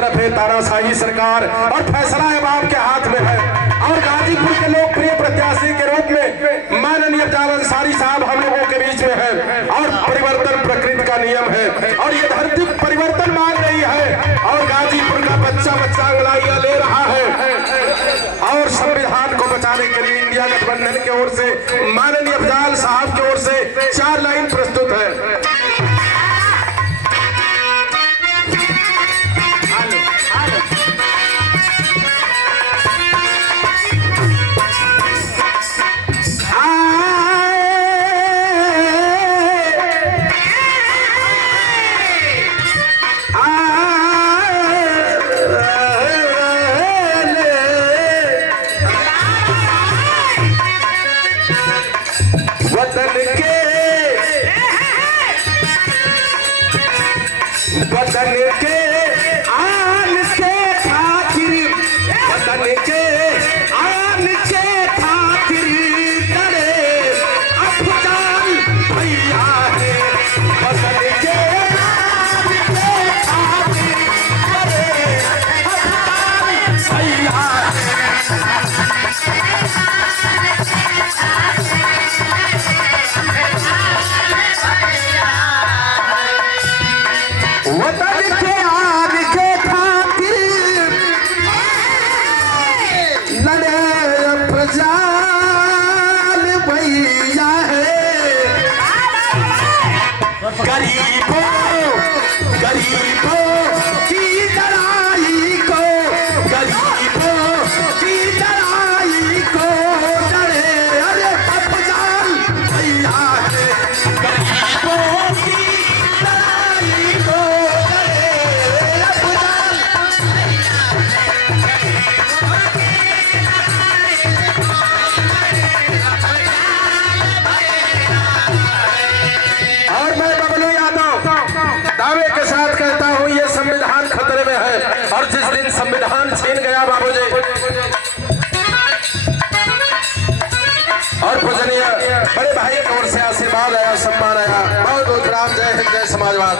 तरफ है तानाशाही सरकार और फैसला अब आपके हाथ में है। और गाजीपुर के लोकप्रिय प्रत्याशी के रूप में माननीय अफजाल अंसारी साहब हम लोगों के बीच में है। और परिवर्तन प्रकृति का नियम है और ये धरती परिवर्तन मांग रही है और गाजीपुर का बच्चा बच्चा अंगड़ाइयां ले रहा है। और संविधान को बचाने के लिए इंडिया गठबंधन की ओर से माननीय अफजाल साहब की ओर से 4 लाइन प्रस्तुत है। वतन के आन के खातिर, वतन के आन के खातिर करे अफजाल भैया है। वतन के आन के खातिर करे अफजाल भैया वतन के आन के खातिर लड़े अफजाल भैया है। गरीबों की लड़ाई को, गरीबों की लड़ाई को लड़े अरे अफजाल भैया है। गरीबों की लड़ाई को दावे के साथ कहता हूं ये संविधान खतरे में है। और जिस दिन संविधान छीन गया बाबूजी और पूजनीय बड़े भाई की ओर से आशीर्वाद आया, सम्मान आया। बहुत बहुत राम, जय हिंद, जय समाजवाद।